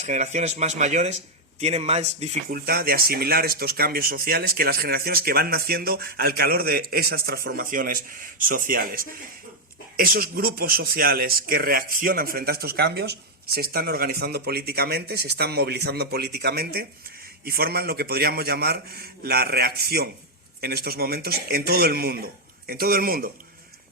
las generaciones más mayores tienen más dificultad de asimilar estos cambios sociales que las generaciones que van naciendo al calor de esas transformaciones sociales. Esos grupos sociales que reaccionan frente a estos cambios se están organizando políticamente, se están movilizando políticamente y forman lo que podríamos llamar la reacción en estos momentos en todo el mundo. En todo el mundo.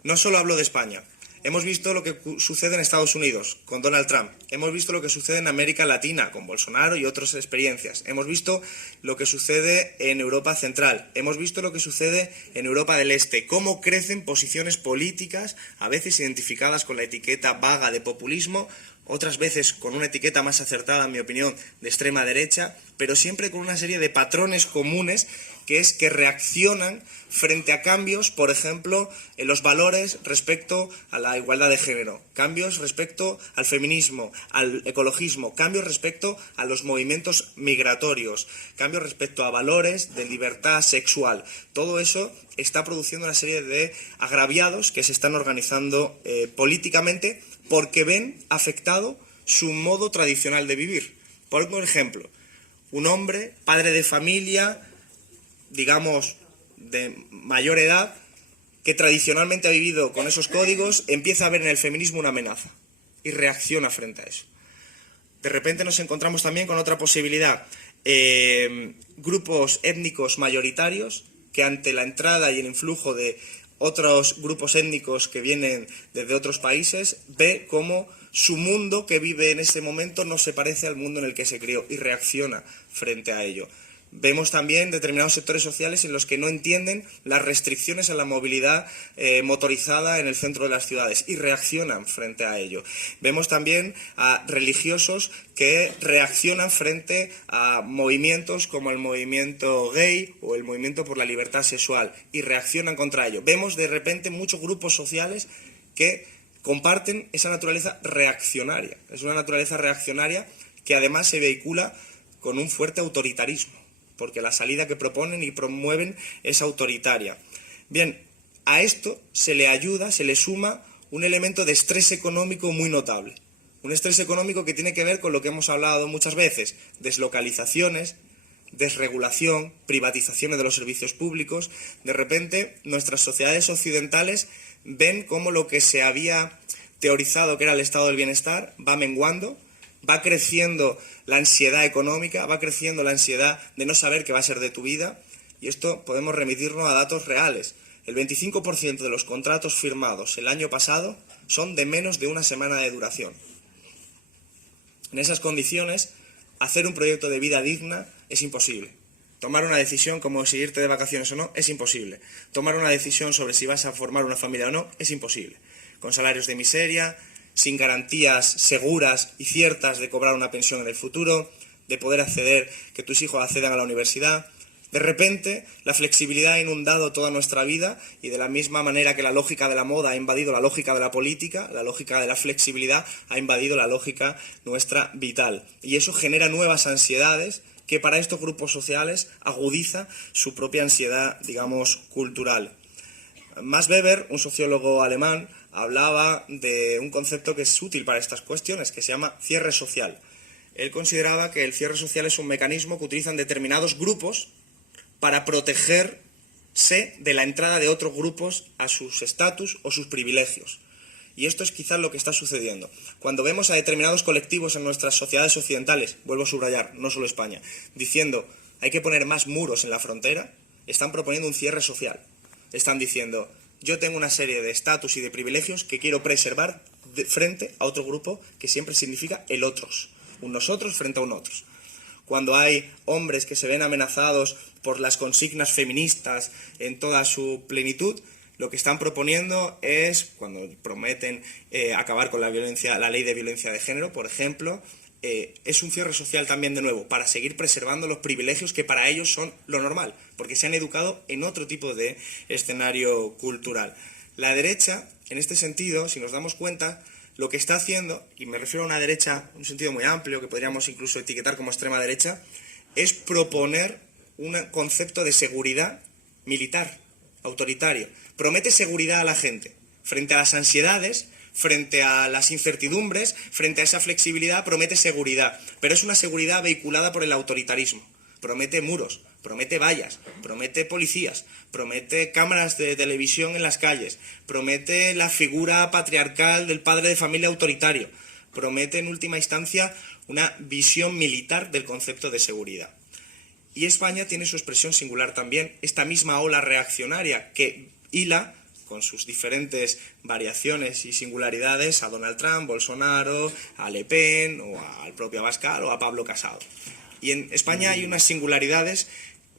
No solo hablo de España. Hemos visto lo que sucede en Estados Unidos con Donald Trump. Hemos visto lo que sucede en América Latina con Bolsonaro y otras experiencias. Hemos visto lo que sucede en Europa Central. Hemos visto lo que sucede en Europa del Este. Cómo crecen posiciones políticas, a veces identificadas con la etiqueta vaga de populismo, otras veces con una etiqueta más acertada, en mi opinión, de extrema derecha, pero siempre con una serie de patrones comunes que es que reaccionan frente a cambios, por ejemplo, en los valores respecto a la igualdad de género, cambios respecto al feminismo, al ecologismo, cambios respecto a los movimientos migratorios, cambios respecto a valores de libertad sexual. Todo eso está produciendo una serie de agraviados que se están organizando políticamente porque ven afectado su modo tradicional de vivir. Por ejemplo, un hombre, padre de familia, digamos, de mayor edad, que tradicionalmente ha vivido con esos códigos, empieza a ver en el feminismo una amenaza y reacciona frente a eso. De repente nos encontramos también con otra posibilidad. Grupos étnicos mayoritarios que ante la entrada y el influjo de otros grupos étnicos que vienen desde otros países, ve cómo su mundo que vive en ese momento no se parece al mundo en el que se crió y reacciona frente a ello. Vemos también determinados sectores sociales en los que no entienden las restricciones a la movilidad motorizada en el centro de las ciudades y reaccionan frente a ello. Vemos también a religiosos que reaccionan frente a movimientos como el movimiento gay o el movimiento por la libertad sexual y reaccionan contra ello. Vemos de repente muchos grupos sociales que comparten esa naturaleza reaccionaria. Es una naturaleza reaccionaria que además se vehicula con un fuerte autoritarismo, porque la salida que proponen y promueven es autoritaria. Bien, a esto se le ayuda, se le suma un elemento de estrés económico muy notable. Un estrés económico que tiene que ver con lo que hemos hablado muchas veces, deslocalizaciones, desregulación, privatizaciones de los servicios públicos. De repente, nuestras sociedades occidentales ven cómo lo que se había teorizado que era el estado del bienestar va menguando, va creciendo la ansiedad económica, va creciendo la ansiedad de no saber qué va a ser de tu vida, y esto podemos remitirnos a datos reales. El 25% de los contratos firmados el año pasado son de menos de una semana de duración. En esas condiciones, hacer un proyecto de vida digna es imposible. Tomar una decisión como si irte de vacaciones o no es imposible. Tomar una decisión sobre si vas a formar una familia o no es imposible. Con salarios de miseria, sin garantías seguras y ciertas de cobrar una pensión en el futuro, de poder acceder, que tus hijos accedan a la universidad. De repente, la flexibilidad ha inundado toda nuestra vida y de la misma manera que la lógica de la moda ha invadido la lógica de la política, la lógica de la flexibilidad ha invadido la lógica nuestra vital. Y eso genera nuevas ansiedades que para estos grupos sociales agudiza su propia ansiedad, digamos, cultural. Max Weber, un sociólogo alemán, hablaba de un concepto que es útil para estas cuestiones, que se llama cierre social. Él consideraba que el cierre social es un mecanismo que utilizan determinados grupos para protegerse de la entrada de otros grupos a sus estatus o sus privilegios. Y esto es quizás lo que está sucediendo. Cuando vemos a determinados colectivos en nuestras sociedades occidentales, vuelvo a subrayar, no solo España, diciendo hay que poner más muros en la frontera, están proponiendo un cierre social. Están diciendo yo tengo una serie de estatus y de privilegios que quiero preservar frente a otro grupo que siempre significa el otros, un nosotros frente a un otros. Cuando hay hombres que se ven amenazados por las consignas feministas en toda su plenitud, lo que están proponiendo es, cuando prometen acabar con la violencia, la ley de violencia de género, por ejemplo, es un cierre social también de nuevo, para seguir preservando los privilegios que para ellos son lo normal, porque se han educado en otro tipo de escenario cultural. La derecha, en este sentido, si nos damos cuenta, lo que está haciendo, y me refiero a una derecha en un sentido muy amplio, que podríamos incluso etiquetar como extrema derecha, es proponer un concepto de seguridad militar, autoritario. Promete seguridad a la gente frente a las ansiedades, frente a las incertidumbres, frente a esa flexibilidad, promete seguridad, pero es una seguridad vehiculada por el autoritarismo. Promete muros, promete vallas, promete policías, promete cámaras de televisión en las calles, promete la figura patriarcal del padre de familia autoritario, promete en última instancia una visión militar del concepto de seguridad. Y España tiene su expresión singular también, esta misma ola reaccionaria que hila con sus diferentes variaciones y singularidades a Donald Trump, Bolsonaro, a Le Pen o al propio Abascal o a Pablo Casado. Y en España hay unas singularidades,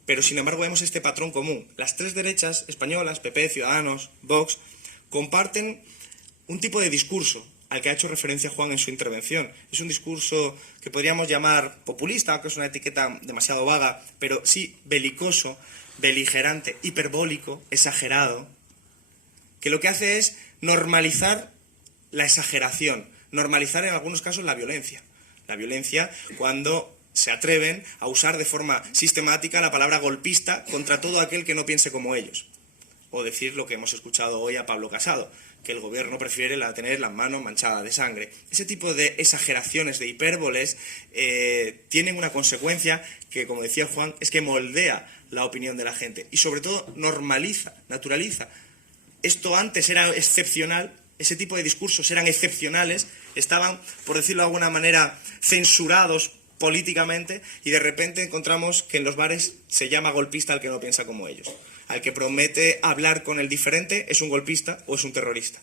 pero sin embargo vemos este patrón común. Las tres derechas españolas, PP, Ciudadanos, Vox, comparten un tipo de discurso al que ha hecho referencia Juan en su intervención. Es un discurso que podríamos llamar populista, aunque es una etiqueta demasiado vaga, pero sí belicoso, beligerante, hiperbólico, exagerado, que lo que hace es normalizar la exageración, normalizar en algunos casos la violencia. La violencia cuando se atreven a usar de forma sistemática la palabra golpista contra todo aquel que no piense como ellos. O decir lo que hemos escuchado hoy a Pablo Casado, que el gobierno prefiere tener las manos manchadas de sangre. Ese tipo de exageraciones, de hipérboles, tienen una consecuencia que, como decía Juan, es que moldea la opinión de la gente y sobre todo normaliza, naturaliza. Esto antes era excepcional, ese tipo de discursos eran excepcionales, estaban, por decirlo de alguna manera, censurados políticamente y de repente encontramos que en los bares se llama golpista al que no piensa como ellos. Al que promete hablar con el diferente es un golpista o es un terrorista.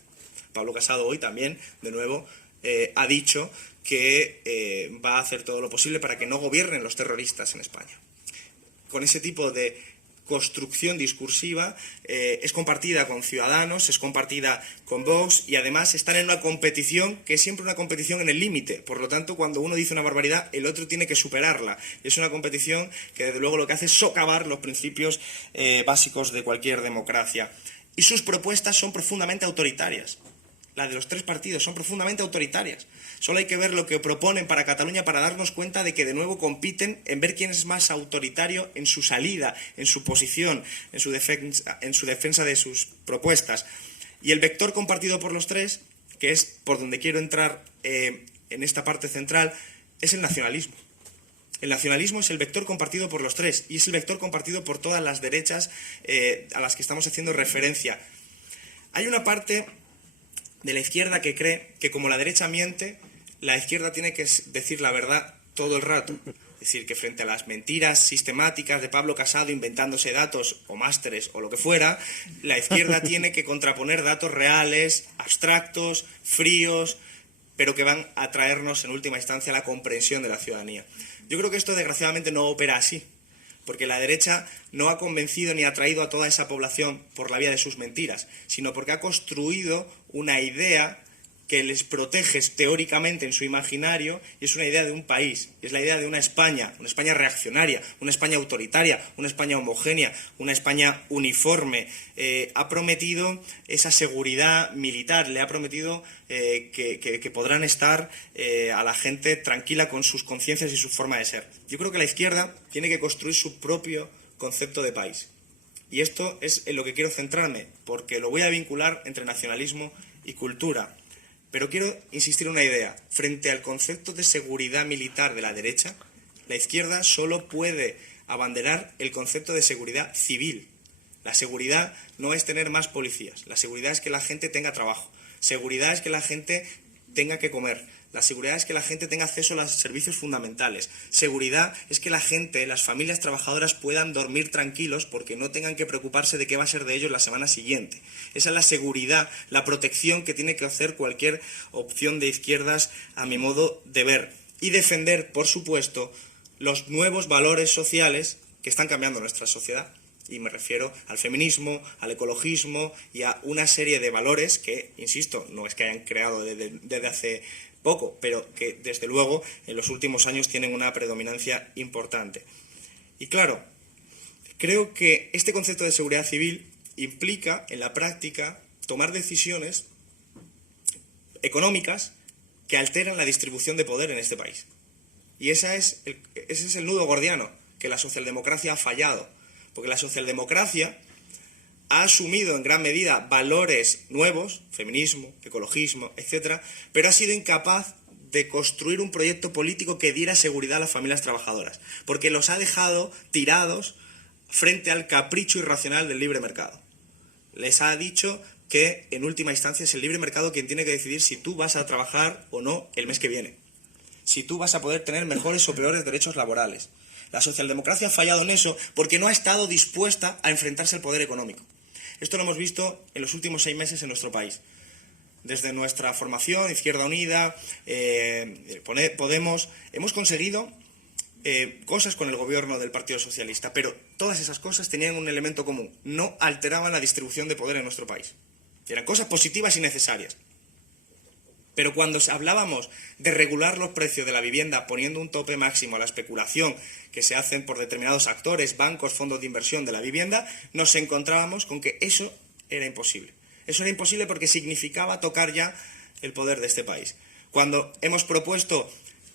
Pablo Casado hoy también, de nuevo, ha dicho que va a hacer todo lo posible para que no gobiernen los terroristas en España. Con ese tipo de construcción discursiva es compartida con Ciudadanos, es compartida con Vox y además están en una competición que es siempre una competición en el límite. Por lo tanto, cuando uno dice una barbaridad, el otro tiene que superarla. Es una competición que desde luego lo que hace es socavar los principios básicos de cualquier democracia. Y sus propuestas son profundamente autoritarias. Las de los tres partidos son profundamente autoritarias. Solo hay que ver lo que proponen para Cataluña para darnos cuenta de que de nuevo compiten en ver quién es más autoritario en su salida, en su posición, en su defensa de sus propuestas. Y el vector compartido por los tres, que es por donde quiero entrar en esta parte central, es el nacionalismo. El nacionalismo es el vector compartido por los tres y es el vector compartido por todas las derechas a las que estamos haciendo referencia. Hay una parte de la izquierda que cree que como la derecha miente, la izquierda tiene que decir la verdad todo el rato. Es decir, que frente a las mentiras sistemáticas de Pablo Casado inventándose datos o másteres o lo que fuera, la izquierda tiene que contraponer datos reales, abstractos, fríos, pero que van a traernos en última instancia la comprensión de la ciudadanía. Yo creo que esto desgraciadamente no opera así, porque la derecha no ha convencido ni ha atraído a toda esa población por la vía de sus mentiras, sino porque ha construido una idea que les protege teóricamente en su imaginario y es una idea de un país, es la idea de una España reaccionaria, una España autoritaria, una España homogénea, una España uniforme. Ha prometido esa seguridad militar, le ha prometido que podrán estar a la gente tranquila con sus conciencias y su forma de ser. Yo creo que la izquierda tiene que construir su propio concepto de país. Y esto es en lo que quiero centrarme, porque lo voy a vincular entre nacionalismo y cultura. Pero quiero insistir en una idea. Frente al concepto de seguridad militar de la derecha, la izquierda solo puede abanderar el concepto de seguridad civil. La seguridad no es tener más policías. La seguridad es que la gente tenga trabajo. Seguridad es que la gente tenga que comer. La seguridad es que la gente tenga acceso a los servicios fundamentales. Seguridad es que la gente, las familias trabajadoras puedan dormir tranquilos porque no tengan que preocuparse de qué va a ser de ellos la semana siguiente. Esa es la seguridad, la protección que tiene que hacer cualquier opción de izquierdas a mi modo de ver. Y defender, por supuesto, los nuevos valores sociales que están cambiando nuestra sociedad. Y me refiero al feminismo, al ecologismo y a una serie de valores que, insisto, no es que hayan creado desde hace poco, pero que desde luego en los últimos años tienen una predominancia importante. Y claro, creo que este concepto de seguridad civil implica en la práctica tomar decisiones económicas que alteran la distribución de poder en este país. Y ese es el nudo gordiano, que la socialdemocracia ha fallado. Porque la socialdemocracia ha asumido en gran medida valores nuevos, feminismo, ecologismo, etcétera, pero ha sido incapaz de construir un proyecto político que diera seguridad a las familias trabajadoras, porque los ha dejado tirados frente al capricho irracional del libre mercado. Les ha dicho que en última instancia es el libre mercado quien tiene que decidir si tú vas a trabajar o no el mes que viene, si tú vas a poder tener mejores o peores derechos laborales. La socialdemocracia ha fallado en eso porque no ha estado dispuesta a enfrentarse al poder económico. Esto lo hemos visto en los últimos 6 meses en nuestro país. Desde nuestra formación, Izquierda Unida, Podemos, hemos conseguido cosas con el gobierno del Partido Socialista, pero todas esas cosas tenían un elemento común: no alteraban la distribución de poder en nuestro país. Eran cosas positivas y necesarias. Pero cuando hablábamos de regular los precios de la vivienda poniendo un tope máximo a la especulación que se hacen por determinados actores, bancos, fondos de inversión de la vivienda, nos encontrábamos con que eso era imposible. Eso era imposible porque significaba tocar ya el poder de este país. Cuando hemos propuesto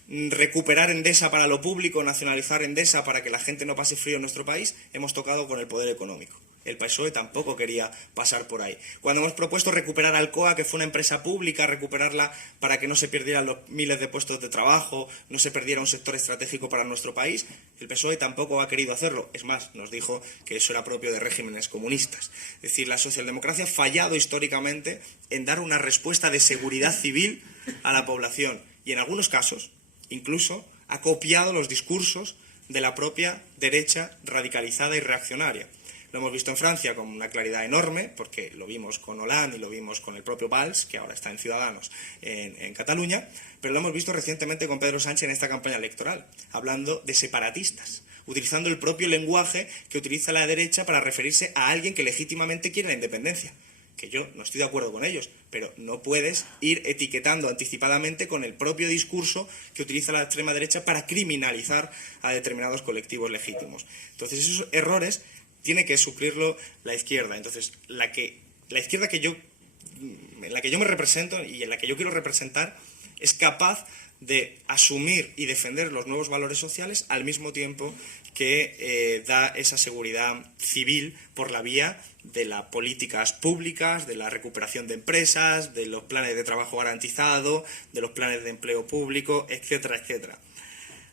recuperar Endesa para lo público, nacionalizar Endesa para que la gente no pase frío en nuestro país, hemos tocado con el poder económico. El PSOE tampoco quería pasar por ahí. Cuando hemos propuesto recuperar Alcoa, que fue una empresa pública, recuperarla para que no se perdieran los miles de puestos de trabajo, no se perdiera un sector estratégico para nuestro país, el PSOE tampoco ha querido hacerlo. Es más, nos dijo que eso era propio de regímenes comunistas. Es decir, la socialdemocracia ha fallado históricamente en dar una respuesta de seguridad civil a la población y en algunos casos incluso ha copiado los discursos de la propia derecha radicalizada y reaccionaria. Lo hemos visto en Francia con una claridad enorme, porque lo vimos con Hollande y lo vimos con el propio Valls, que ahora está en Ciudadanos en Cataluña, pero lo hemos visto recientemente con Pedro Sánchez en esta campaña electoral, hablando de separatistas, utilizando el propio lenguaje que utiliza la derecha para referirse a alguien que legítimamente quiere la independencia. Que yo no estoy de acuerdo con ellos, pero no puedes ir etiquetando anticipadamente con el propio discurso que utiliza la extrema derecha para criminalizar a determinados colectivos legítimos. Entonces, esos errores tiene que suplirlo la izquierda. Entonces, la izquierda en la que yo me represento y en la que yo quiero representar es capaz de asumir y defender los nuevos valores sociales al mismo tiempo que da esa seguridad civil por la vía de las políticas públicas, de la recuperación de empresas, de los planes de trabajo garantizado, de los planes de empleo público, etcétera, etcétera.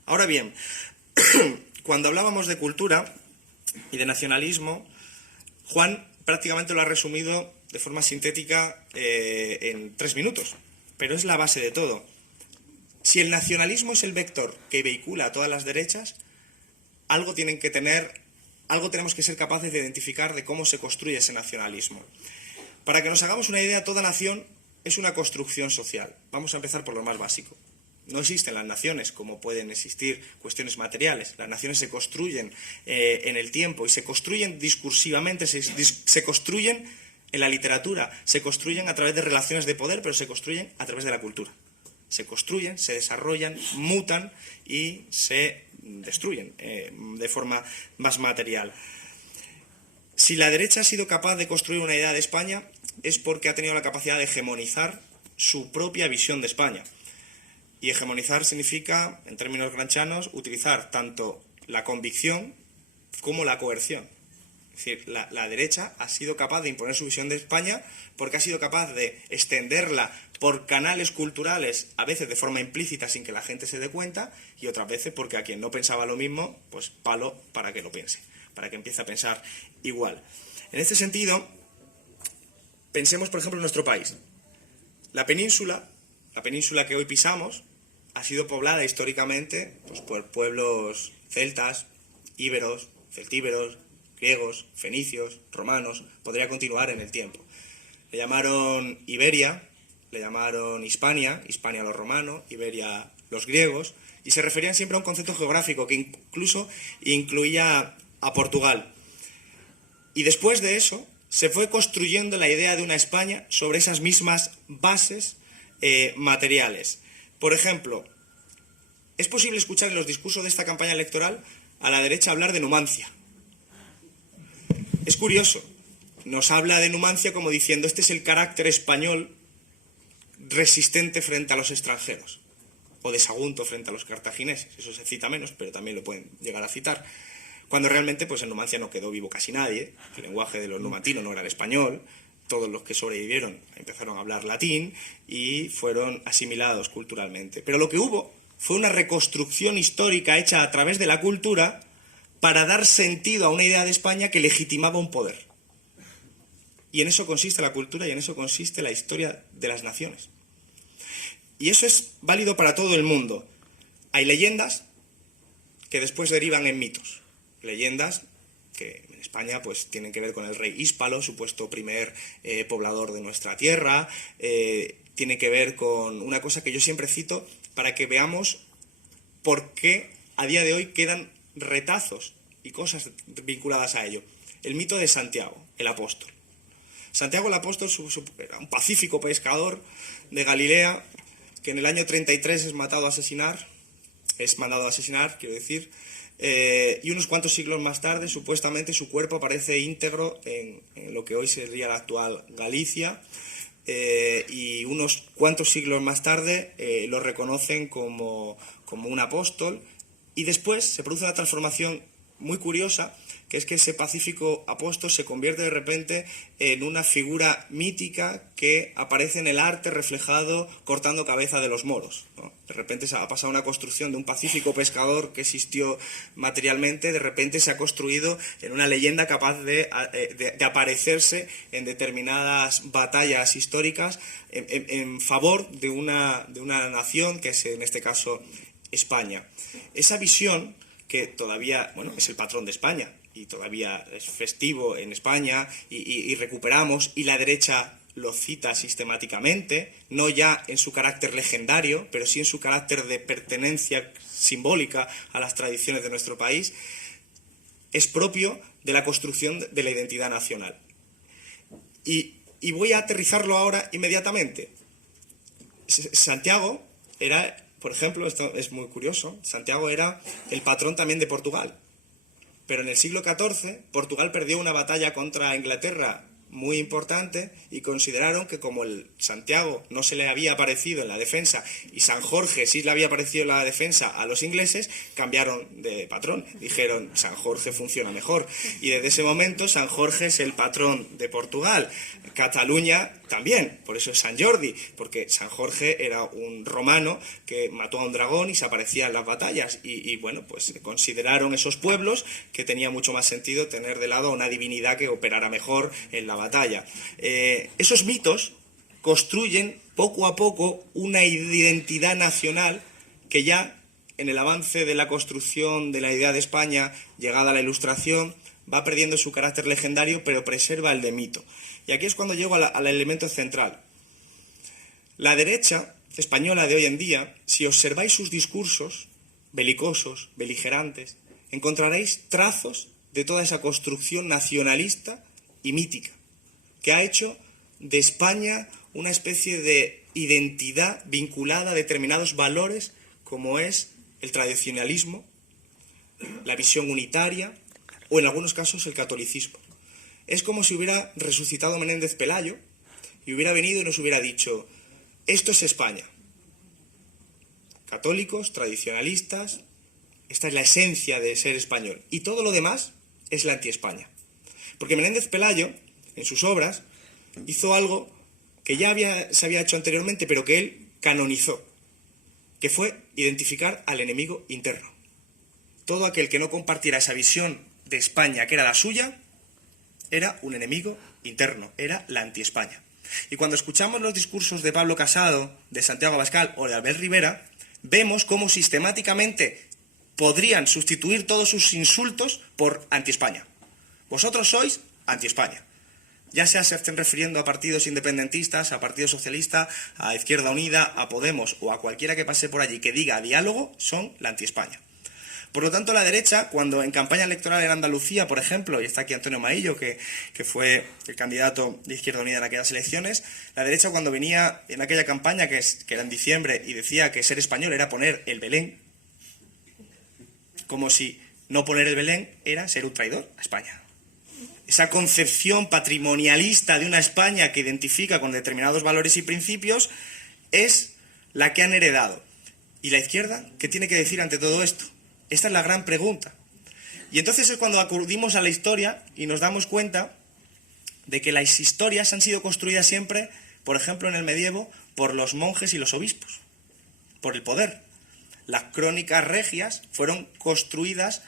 Ahora bien, cuando hablábamos de cultura y de nacionalismo, Juan prácticamente lo ha resumido de forma sintética en 3 minutos, pero es la base de todo. Si el nacionalismo es el vector que vehicula a todas las derechas, algo tenemos que ser capaces de identificar de cómo se construye ese nacionalismo. Para que nos hagamos una idea, toda nación es una construcción social. Vamos a empezar por lo más básico. No existen las naciones como pueden existir cuestiones materiales. Las naciones se construyen en el tiempo y se construyen discursivamente, se construyen en la literatura, se construyen a través de relaciones de poder, pero se construyen a través de la cultura. Se construyen, se desarrollan, mutan y se destruyen de forma más material. Si la derecha ha sido capaz de construir una idea de España es porque ha tenido la capacidad de hegemonizar su propia visión de España. Y hegemonizar significa, en términos granchanos, utilizar tanto la convicción como la coerción. Es decir, la derecha ha sido capaz de imponer su visión de España porque ha sido capaz de extenderla por canales culturales, a veces de forma implícita sin que la gente se dé cuenta, y otras veces porque a quien no pensaba lo mismo, pues palo para que lo piense, para que empiece a pensar igual. En este sentido, pensemos, por ejemplo, en nuestro país. La península que hoy pisamos, ha sido poblada históricamente pues, por pueblos celtas, íberos, celtíberos, griegos, fenicios, romanos. Podría continuar en el tiempo. Le llamaron Iberia, le llamaron Hispania los romanos, Iberia los griegos, y se referían siempre a un concepto geográfico que incluso incluía a Portugal. Y después de eso se fue construyendo la idea de una España sobre esas mismas bases materiales. Por ejemplo, es posible escuchar en los discursos de esta campaña electoral a la derecha hablar de Numancia. Es curioso, nos habla de Numancia como diciendo este es el carácter español resistente frente a los extranjeros, o de Sagunto frente a los cartagineses. Eso se cita menos, pero también lo pueden llegar a citar. cuando realmente pues en Numancia no quedó vivo casi nadie, el lenguaje de los numantinos no era el español, todos los que sobrevivieron empezaron a hablar latín y fueron asimilados culturalmente. Pero lo que hubo fue una reconstrucción histórica hecha a través de la cultura para dar sentido a una idea de España que legitimaba un poder. Y en eso consiste la cultura y en eso consiste la historia de las naciones. Y eso es válido para todo el mundo. Hay leyendas que después derivan en mitos. Leyendas que en España pues tienen que ver con el rey Hispalo, supuesto primer poblador de nuestra tierra. Tiene que ver con una cosa que yo siempre cito para que veamos por qué a día de hoy quedan retazos y cosas vinculadas a ello. El mito de Santiago, el apóstol. Santiago el apóstol era un pacífico pescador de Galilea que en el año 33 es mandado a asesinar, quiero decir, y unos cuantos siglos más tarde, supuestamente, su cuerpo aparece íntegro en lo que hoy sería la actual Galicia, y unos cuantos siglos más tarde lo reconocen como un apóstol, y después se produce una transformación muy curiosa, que es que ese pacífico apóstol se convierte de repente en una figura mítica que aparece en el arte reflejado cortando cabeza de los moros, ¿no? De repente se ha pasado una construcción de un pacífico pescador que existió materialmente, de repente se ha construido en una leyenda capaz de aparecerse en determinadas batallas históricas en favor de una nación, que es en este caso España. Esa visión que todavía, bueno, es el patrón de España y todavía es festivo en España y recuperamos, y la derecha lo cita sistemáticamente, no ya en su carácter legendario, pero sí en su carácter de pertenencia simbólica a las tradiciones de nuestro país, es propio de la construcción de la identidad nacional. Y voy a aterrizarlo ahora inmediatamente. Santiago era, por ejemplo, esto es muy curioso, Santiago era el patrón también de Portugal. Pero en el siglo XIV, Portugal perdió una batalla contra Inglaterra muy importante y consideraron que como el Santiago no se le había aparecido en la defensa y San Jorge sí le había aparecido en la defensa a los ingleses, cambiaron de patrón. Dijeron, San Jorge funciona mejor. Y desde ese momento San Jorge es el patrón de Portugal. Cataluña también, por eso es San Jordi, porque San Jorge era un romano que mató a un dragón y se aparecía en las batallas. Y bueno, pues consideraron esos pueblos que tenía mucho más sentido tener de lado a una divinidad que operara mejor en la batalla. Esos mitos construyen poco a poco una identidad nacional que ya en el avance de la construcción de la idea de España, llegada a la Ilustración, va perdiendo su carácter legendario, pero preserva el de mito. Y aquí es cuando llego al elemento central. La derecha española de hoy en día, si observáis sus discursos belicosos, beligerantes, encontraréis trazos de toda esa construcción nacionalista y mítica, que ha hecho de España una especie de identidad vinculada a determinados valores, como es el tradicionalismo, la visión unitaria o en algunos casos el catolicismo. Es como si hubiera resucitado Menéndez Pelayo y hubiera venido y nos hubiera dicho, esto es España. Católicos, tradicionalistas, esta es la esencia de ser español. Y todo lo demás es la anti-España. Porque Menéndez Pelayo, en sus obras, hizo algo que ya se había hecho anteriormente, pero que él canonizó, que fue identificar al enemigo interno. Todo aquel que no compartiera esa visión de España, que era la suya, era un enemigo interno, era la anti-España. Y cuando escuchamos los discursos de Pablo Casado, de Santiago Abascal o de Albert Rivera, vemos cómo sistemáticamente podrían sustituir todos sus insultos por anti-España. Vosotros sois anti-España. Ya sea se estén refiriendo a partidos independentistas, a Partido Socialista, a Izquierda Unida, a Podemos o a cualquiera que pase por allí que diga diálogo, son la anti-España. Por lo tanto, la derecha, cuando en campaña electoral en Andalucía, por ejemplo, y está aquí Antonio Maillo, que fue el candidato de Izquierda Unida en aquellas elecciones, la derecha cuando venía en aquella campaña, que era en diciembre, y decía que ser español era poner el Belén, como si no poner el Belén era ser un traidor a España. Esa concepción patrimonialista de una España que identifica con determinados valores y principios es la que han heredado. ¿Y la izquierda qué tiene que decir ante todo esto? Esta es la gran pregunta. Y entonces es cuando acudimos a la historia y nos damos cuenta de que las historias han sido construidas siempre, por ejemplo en el medievo, por los monjes y los obispos, por el poder. Las crónicas regias fueron construidas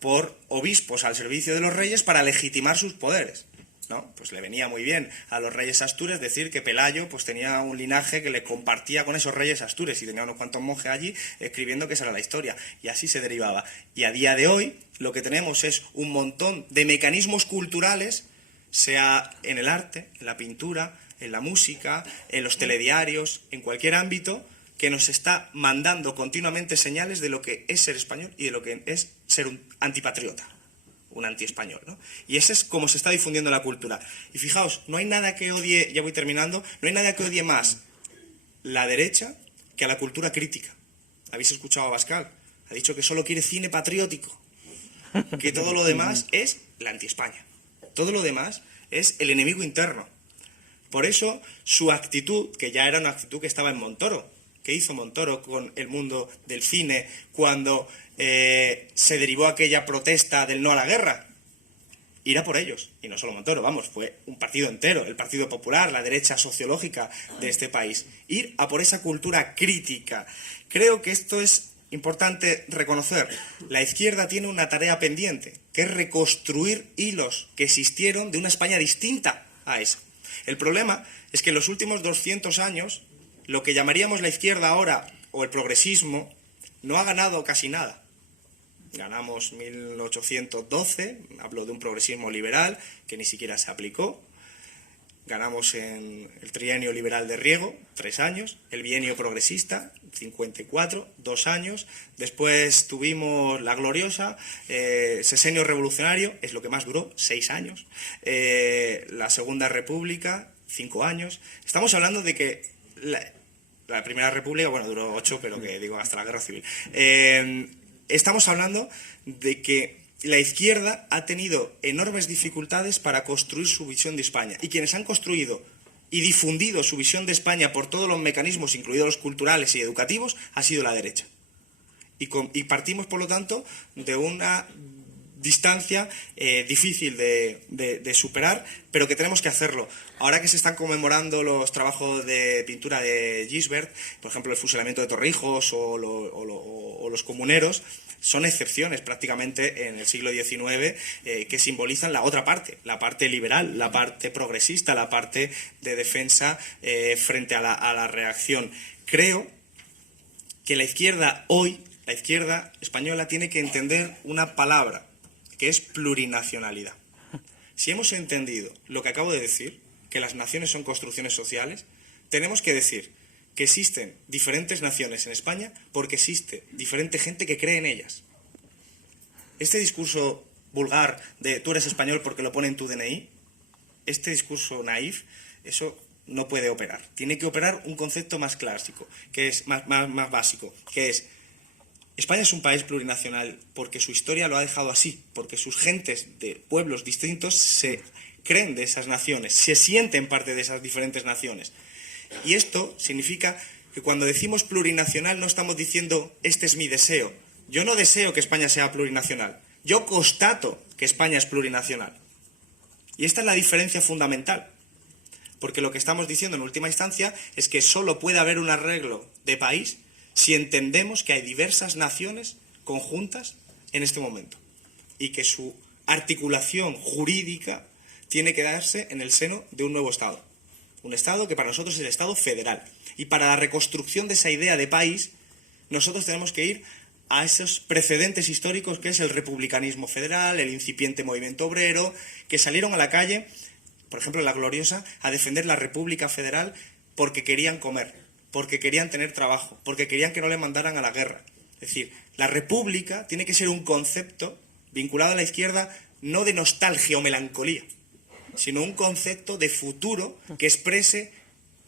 por obispos al servicio de los reyes para legitimar sus poderes, ¿no? Pues le venía muy bien a los reyes astures decir que Pelayo pues tenía un linaje que le compartía con esos reyes astures y tenía unos cuantos monjes allí escribiendo que esa era la historia, y así se derivaba. Y a día de hoy lo que tenemos es un montón de mecanismos culturales, sea en el arte, en la pintura, en la música, en los telediarios, en cualquier ámbito, que nos está mandando continuamente señales de lo que es ser español y de lo que es ser un antipatriota, un antiespañol, ¿no? Y ese es como se está difundiendo la cultura. Y fijaos, no hay nada que odie, ya voy terminando, no hay nada que odie más la derecha que a la cultura crítica. ¿Habéis escuchado a Abascal? Ha dicho que solo quiere cine patriótico, que todo lo demás es la anti-España. Todo lo demás es el enemigo interno. Por eso su actitud, que ya era una actitud que estaba en Montoro, ¿qué hizo Montoro con el mundo del cine cuando se derivó aquella protesta del no a la guerra? Ir a por ellos. Y no solo Montoro, vamos, fue un partido entero, el Partido Popular, la derecha sociológica de este país. Ir a por esa cultura crítica. Creo que esto es importante reconocer. La izquierda tiene una tarea pendiente, que es reconstruir hilos que existieron de una España distinta a esa. El problema es que en los últimos 200 años, lo que llamaríamos la izquierda ahora, o el progresismo, no ha ganado casi nada. Ganamos 1812, hablo de un progresismo liberal que ni siquiera se aplicó. Ganamos en el trienio liberal de Riego, 3 años, el bienio progresista, 54, 2 años. Después tuvimos la gloriosa, sexenio revolucionario, es lo que más duró, 6 años. La Segunda República, 5 años. Estamos hablando de que la Primera República, bueno, duró 8, pero que digo hasta la Guerra Civil. Estamos hablando de que la izquierda ha tenido enormes dificultades para construir su visión de España. Y quienes han construido y difundido su visión de España por todos los mecanismos, incluidos los culturales y educativos, ha sido la derecha. Y partimos, por lo tanto, de una distancia difícil de superar, pero que tenemos que hacerlo. Ahora que se están conmemorando los trabajos de pintura de Gisbert, por ejemplo, el fusilamiento de Torrijos o los comuneros, son excepciones prácticamente en el siglo XIX que simbolizan la otra parte, la parte liberal, la parte progresista, la parte de defensa frente a la reacción. Creo que la izquierda hoy, la izquierda española, tiene que entender una palabra, que es plurinacionalidad. Si hemos entendido lo que acabo de decir, que las naciones son construcciones sociales, tenemos que decir que existen diferentes naciones en España porque existe diferente gente que cree en ellas. Este discurso vulgar de tú eres español porque lo pone en tu DNI, este discurso naif, eso no puede operar. Tiene que operar un concepto más clásico, que es más básico, que es: España es un país plurinacional porque su historia lo ha dejado así, porque sus gentes de pueblos distintos se creen de esas naciones, se sienten parte de esas diferentes naciones. Y esto significa que cuando decimos plurinacional no estamos diciendo este es mi deseo. Yo no deseo que España sea plurinacional, yo constato que España es plurinacional. Y esta es la diferencia fundamental, porque lo que estamos diciendo en última instancia es que solo puede haber un arreglo de país si entendemos que hay diversas naciones conjuntas en este momento y que su articulación jurídica tiene que darse en el seno de un nuevo Estado. Un Estado que para nosotros es el Estado federal. Y para la reconstrucción de esa idea de país, nosotros tenemos que ir a esos precedentes históricos que es el republicanismo federal, el incipiente movimiento obrero, que salieron a la calle, por ejemplo en la Gloriosa, a defender la República Federal porque querían comer, porque querían tener trabajo, porque querían que no le mandaran a la guerra. Es decir, la República tiene que ser un concepto vinculado a la izquierda no de nostalgia o melancolía, sino un concepto de futuro que exprese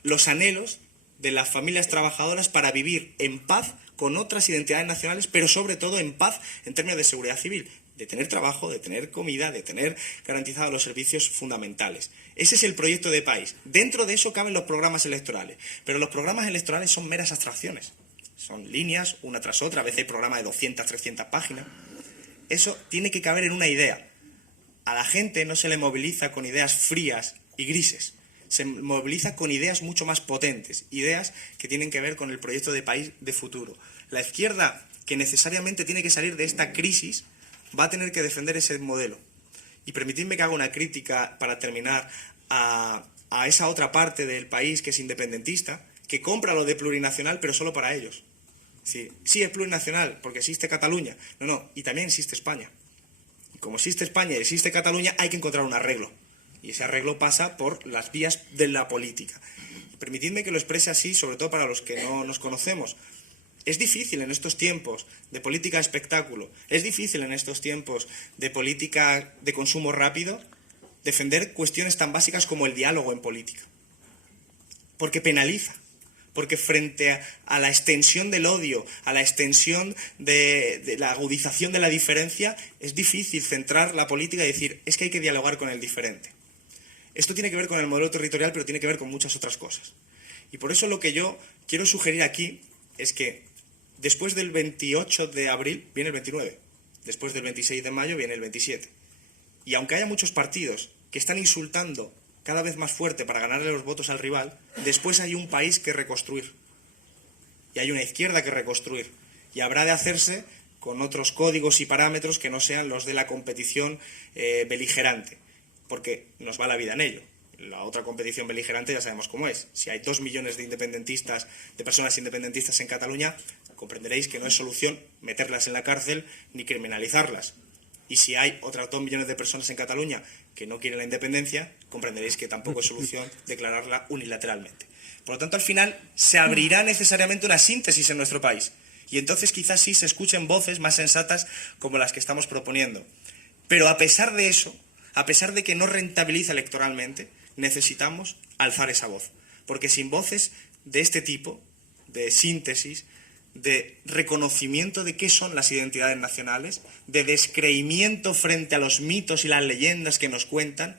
los anhelos de las familias trabajadoras para vivir en paz con otras identidades nacionales, pero sobre todo en paz en términos de seguridad civil, de tener trabajo, de tener comida, de tener garantizados los servicios fundamentales. Ese es el proyecto de país. Dentro de eso caben los programas electorales, pero los programas electorales son meras abstracciones. Son líneas, una tras otra, a veces hay programas de 200, 300 páginas. eso tiene que caber en una idea. A la gente no se le moviliza con ideas frías y grises, se moviliza con ideas mucho más potentes, ideas que tienen que ver con el proyecto de país de futuro. La izquierda, que necesariamente tiene que salir de esta crisis, va a tener que defender ese modelo. Y permitidme que haga una crítica, para terminar, a esa otra parte del país que es independentista, que compra lo de plurinacional, pero solo para ellos. Sí, es plurinacional porque existe Cataluña. No, y también existe España. Y como existe España y existe Cataluña, hay que encontrar un arreglo. Y ese arreglo pasa por las vías de la política. Permitidme que lo exprese así, sobre todo para los que no nos conocemos. Es difícil en estos tiempos de política de espectáculo, es difícil en estos tiempos de política de consumo rápido defender cuestiones tan básicas como el diálogo en política. Porque penaliza. Porque frente a la extensión del odio, a la extensión de la agudización de la diferencia, es difícil centrar la política y decir, es que hay que dialogar con el diferente. Esto tiene que ver con el modelo territorial, pero tiene que ver con muchas otras cosas. Y por eso lo que yo quiero sugerir aquí es que después del 28 de abril viene el 29, después del 26 de mayo viene el 27. Y aunque haya muchos partidos que están insultando cada vez más fuerte para ganarle los votos al rival, después hay un país que reconstruir. Y hay una izquierda que reconstruir. Y habrá de hacerse con otros códigos y parámetros que no sean los de la competición beligerante, porque nos va la vida en ello. La otra competición beligerante ya sabemos cómo es. Si hay 2 millones de independentistas, de personas independentistas en Cataluña, comprenderéis que no es solución meterlas en la cárcel ni criminalizarlas. Y si hay otras 2 millones de personas en Cataluña que no quieren la independencia, comprenderéis que tampoco es solución declararla unilateralmente. Por lo tanto, al final se abrirá necesariamente una síntesis en nuestro país. Y entonces quizás sí se escuchen voces más sensatas como las que estamos proponiendo. Pero a pesar de eso, a pesar de que no rentabiliza electoralmente, necesitamos alzar esa voz. Porque sin voces de este tipo, de síntesis, de reconocimiento de qué son las identidades nacionales, de descreimiento frente a los mitos y las leyendas que nos cuentan.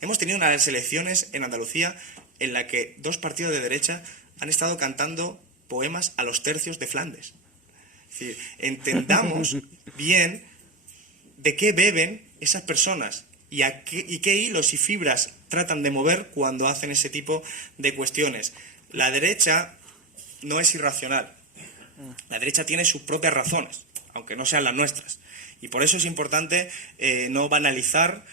Hemos tenido unas elecciones en Andalucía en la que 2 partidos de derecha han estado cantando poemas a los tercios de Flandes. Es decir, entendamos bien de qué beben esas personas y qué hilos y fibras tratan de mover cuando hacen ese tipo de cuestiones. La derecha no es irracional. La derecha tiene sus propias razones, aunque no sean las nuestras. Y por eso es importante no banalizar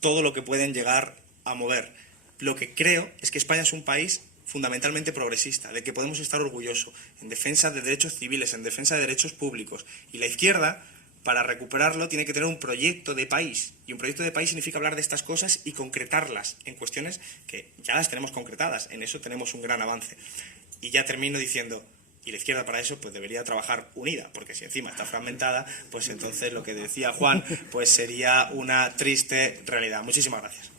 todo lo que pueden llegar a mover. Lo que creo es que España es un país fundamentalmente progresista, de que podemos estar orgullosos, en defensa de derechos civiles, en defensa de derechos públicos. Y la izquierda, para recuperarlo, tiene que tener un proyecto de país. Y un proyecto de país significa hablar de estas cosas y concretarlas en cuestiones que ya las tenemos concretadas. En eso tenemos un gran avance. Y ya termino diciendo, y la izquierda para eso pues debería trabajar unida, porque si encima está fragmentada, pues entonces lo que decía Juan pues sería una triste realidad. Muchísimas gracias.